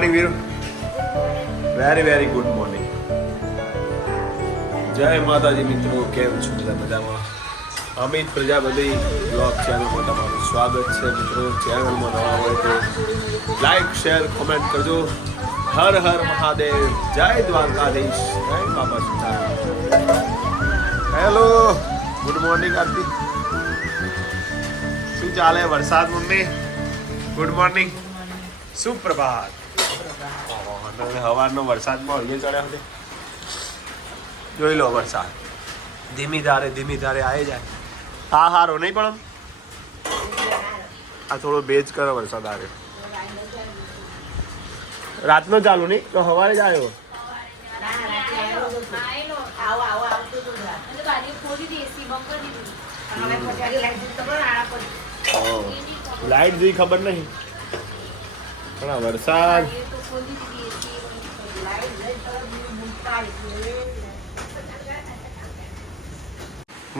Morning Veer. Very very good morning. જય માતાજી મિત્રો, કેમ છો બધા? મજામાં? અમિત પ્રજાપતિ બ્લોગ ચેનલમાં તમારું સ્વાગત છે મિત્રો. ચેનલમાં નવા હોય તો લાઈક શેર કોમેન્ટ કરજો. હર હર મહાદેવ, જય દ્વારકાધીશ, જય Baba Sitaram. Hello, good morning Aarti. શું ચાલે? વરસાદ મમ્મી? ગુડ મોર્નિંગ, સુપ્રભાત. હવારનો વરસાદમાં હળીએ ચડ્યા છે. જોઈ લો વરસાદ ધીમી ધારે આવી જાય. હા હારો નહીં પણ આ થોડો ભેજ કરો. વરસાદ આવ્યો રાતનો ચાલુ નહીં તો સવારે જ આવ્યો. લાઈટ જોઈ ખબર નહીં પણ આ વરસાદ.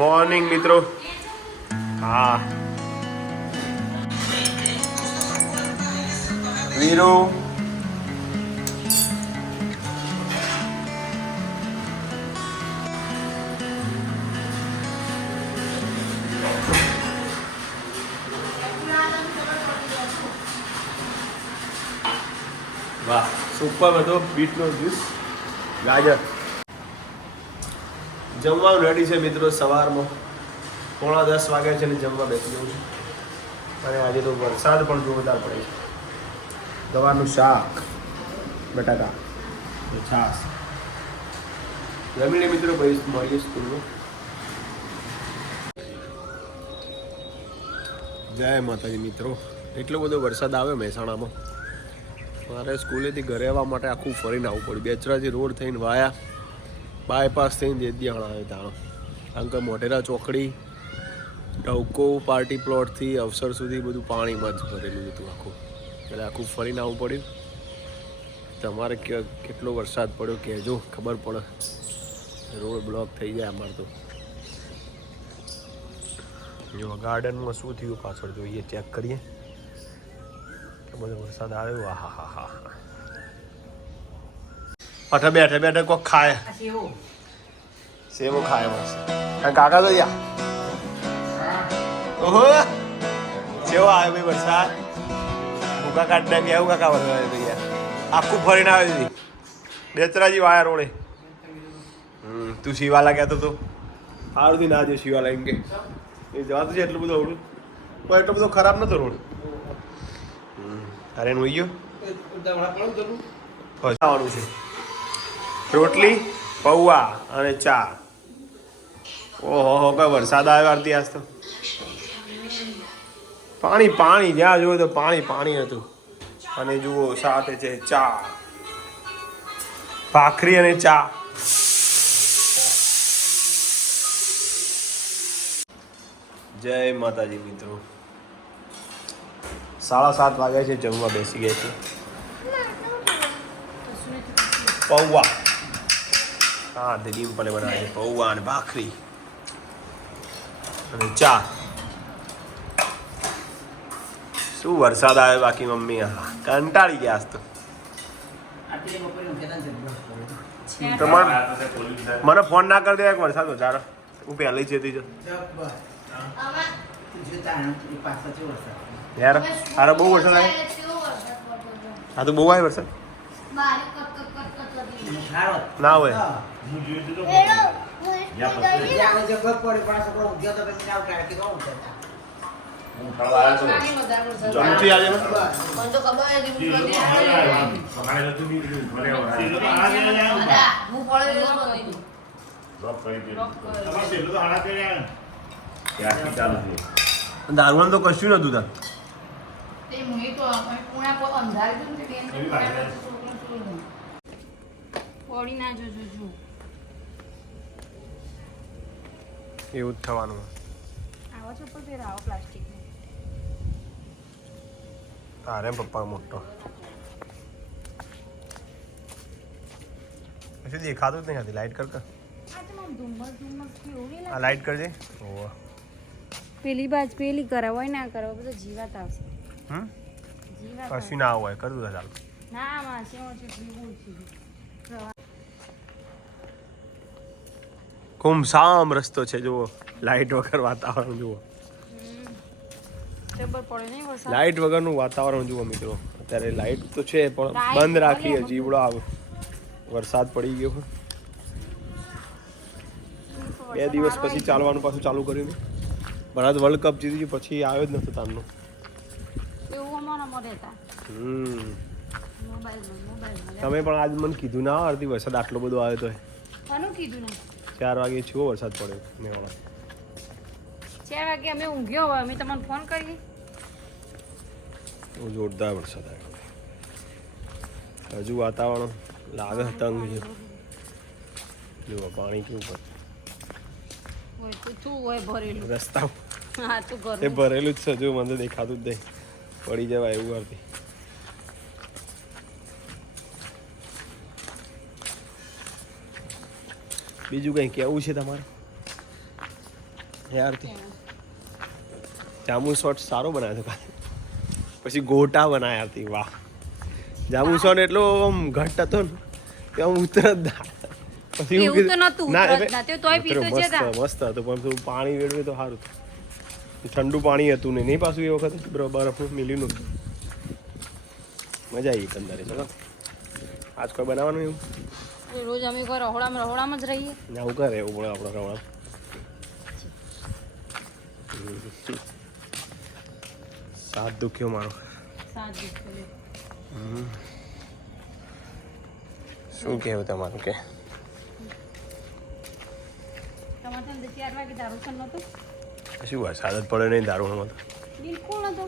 મોર્નિંગ મિત્રો. હા વીરો વાહ સુપર હતો. બીટનો જ્યુસ, ગાજર. જમવાનું રેડી છે મિત્રો. સવારમાં 9:45 વાગ્યા છે ને જમવા બેસી જવું છું. અને આજે તો વરસાદ પણ જોરદાર પડે છે. ગવાનું શાક, બટાકા, છાસ જમીને મિત્રો ભાઈ મળીએ સ્કૂલમાં. જય માતાજી મિત્રો. એટલો બધો વરસાદ આવ્યો મહેસાણામાં. મારે સ્કૂલેથી ઘરે આવવા માટે આખું ફરીને આવવું પડ્યું. બેચરાજી રોડ થઈને વાયા, બાયપાસ થઈને દેદિયાણા આવે તાણો. કારણ કે મોઢેરા ચોકડી, ઢવકો પાર્ટી પ્લોટથી અવસર સુધી બધું પાણીમાં જ ભરેલું હતું આખું. એટલે આખું ફરીને આવવું પડ્યું. તમારે કેટલો વરસાદ પડ્યો કહેજો, ખબર પડે. રોડ બ્લોક થઈ જાય અમારે તો. જો ગાર્ડનમાં શું થયું પાછળ જોઈએ, ચેક કરીએ. બધો વરસાદ આવ્યો. હા હા હા હા. પાછા બેઠે કોક ખાય. સેવો ખાય બસ. કાકા તો યા ઓહો સેવો આવ્યો ભાઈ વરસાદ. ભૂકા કાઢ નાખી આવું કાકા વરસાદ તો યાર. આખું ફરીને આવે છે બેચરાજી વાયા રોડે. તું શિવાલા કહેતો તો સારું ના જો શિવાલા એમ કે એ જવાતું છે. એટલું બધું અવડું પણ એટલો બધો ખરાબ નતો રોડ. અરે નું ગયો ખાવાનું છે. રોટલી, પૌવા અને ચા. ઓહો કઈ વરસાદ આવ્યો આરતી. આજ તો પાણી જ્યાં જોયું તો પાણી હતું. અને જુઓ સાથે છે ચા, ભાખરી અને ચા. જય માતાજી મિત્રો. 7:30 વાગ્યા છે. જમવા બેસી ગયા છે. પૌવા, હા દિલીપને બનાવે છે પૌવા અને ભાખરી અને ચા. શું વરસાદ આવ્યો બાકી મમ્મી. હા કંટાળી ગયા આજ તો. મને ફોન ના કરી દે વરસાદ વધારે. હું પહેલી છેતી જ યાર. તારે બહુ વરસાદ આવ્યો? હા તો બહુ આવ્યો વરસાદ. ના હોય દારૂણ તો કશું નતું તાર. એવું જ થવાનું. તારે પપ્પા મોટો પછી દેખાતું જ નહીં હતી. લાઈટ કર. આ લાઈટ કરજે. પેલી બાજ પેલી કરાવ હોય ના કરાવ બધો જીવાત આવશે. કશું ના હોય કર દઉં ચાલો. ના માસી હું ચીટલી બોલતી કુમસામ રસ્તો છે જુઓ, લાઇટ વગર વાતાવરણ જુઓ, જબર પડે નહીં વરસાદ. લાઇટ વગરનું વાતાવરણ જુઓ મિત્રો. અત્યારે લાઇટ તો છે પણ લાઈટ બંધ રાખી ભલે જીવડો આવે, વરસાદ પડી ગયો પણ 2 દિવસ પછી ચાલવાનું પાછું ચાલુ કર્યું. ભારત વર્લ્ડ કપ જીતી ગયું પછી આવ્યો જ નતો તારનો. એવું અમારામાં રહેતા હમ મોબાઈલમાં તમે પણ આજ મને કીધું ના આવડતી વરસાદ આટલો બધો આવ્યો તો કોનું કીધું ને 4 વાગે છુઓ વરસાદ પડ્યો મેવાડા. 4 વાગે અમે ઊંઘ્યો હોય અમે તમને ફોન કરીએ. બહુ જોરદાર વરસાદ આવ્યો. હજુ વાતાવરણ લાગે તંગ છે. જુઓ પાણી કેવું પડે હોય તો તું હોય ભરેલું રસ્તા હા તું ઘર એ ભરેલું જ છે. હજુ મને તો દેખાતું જ નહીં, પડી જવાય એવું આરતી. બીજું કંઈ કેવું છે તમારે? હે આરતી, જામુ શોટ સારો બનાવ્યો કાલે, પછી ગોટા બનાવ્યા આરતી. વાહ, જામુ શોટ એટલો આમ ઘટ હતો ને કે આમ ઉતર જ ના. પછી એવું તો નતું ઉતરત ના, તે તોય પીતો છે તા. મસ્ત હતું પણ થોડું પાણી વેડવે તો સારું હતું. ઠંડુ પાણી હતું નહીં પાછું એ વખતે બરફનું મિલીનું. મજા આવી એકંદરે. ચલો આજ કોઈ બનાવવાનું એવું રોજ અમે કોઈ રહોડામાં જ રહીએ. ના હું કરે એવું પણ આપણો રવાના. સાથ દુખ્યો મારો. શું કહેવું તમારું કે? તમારે 4 વાગે દારૂ પણ નહોતું શું વરસાદ જ પડે નહીં દારૂમાં તો. બિલકુલ નતો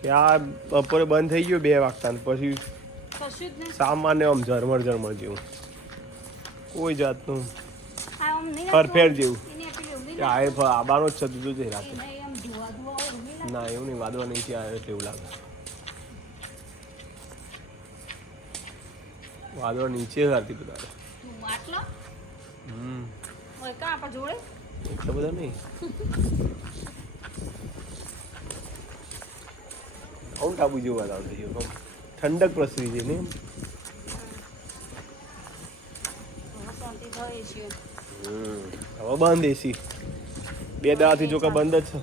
ત્યાં બપોરે બંધ થઈ ગયું 2 વાગતા પછી કશું જ નહીં. સામાન્ય આમ ઝરમર જેવું, કોઈ જાતનું આ આમ નહીં પરફેક્ટ જેવું. એને પેલી ઉમી આ આબાનો જ છે તું જોજે રાતે. એને આમ ધુઆ હોય ઉમી ના ના એવું નહીં, વાદવા નહીં આવ્યો એટલે એવું લાગે. વાદળો નીચે કરતી બધા. તું આટલો હોય કા આપા જોડે એટલો બધો નહીં. આવું ટાબુ જેવું વાતાવરણ થઈ ગયું. ઠંડક પ્રસરી છે ને. શાંતિ થાય છે. હવે બંધ એસી 2 દાડાથી જો કે બંધ જ છે.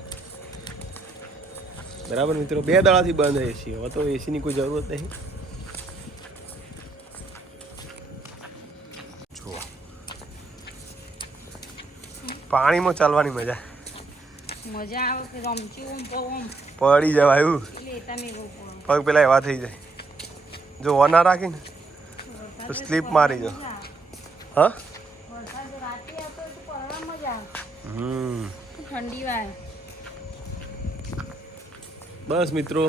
બરાબર મિત્રો, 2 દાડાથી બંધ એસી. હવે તો એસીની કોઈ જરૂરત નહીં. જુઓ પાણીમાં ચાલવાની મજા આવે કે રમચી ઓમ પડી જવાય એવું. એટલે તમે પગ પેલા એવા થઈ જાય. જો ના રાખીને તો સ્લીપ મારી જો. હા વરસાદ રાતે આવતો તો પડવા મજા આવે. ઠંડી વાય. બસ મિત્રો,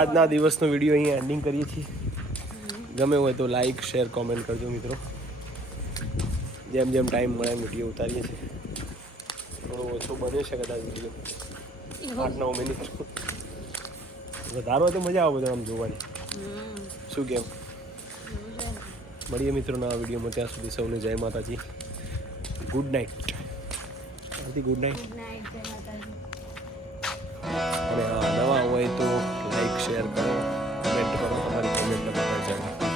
આજના દિવસનો વિડીયો અહીંયા એન્ડિંગ કરીએ છીએ. ગમે હોય તો લાઈક શેર કોમેન્ટ કરજો મિત્રો. જેમ જેમ ટાઈમ મળે એમ વિડીયો ઉતારીએ છીએ. થોડો ઓછો બને છે કદાચ વિડીયો, 8-9 મિનિટ. વધારે હોય તો મજા આવે બધા આમ જોવાની. શું કેમ? મળીએ મિત્રો નવા વિડીયોમાં. ત્યાં સુધી સૌને જય માતાજી. Good night. Good night. અને નવા હોય તો લાઈક શેર કરો, કમેન્ટ કરો. અમારી કમેન્ટ નંબર છે.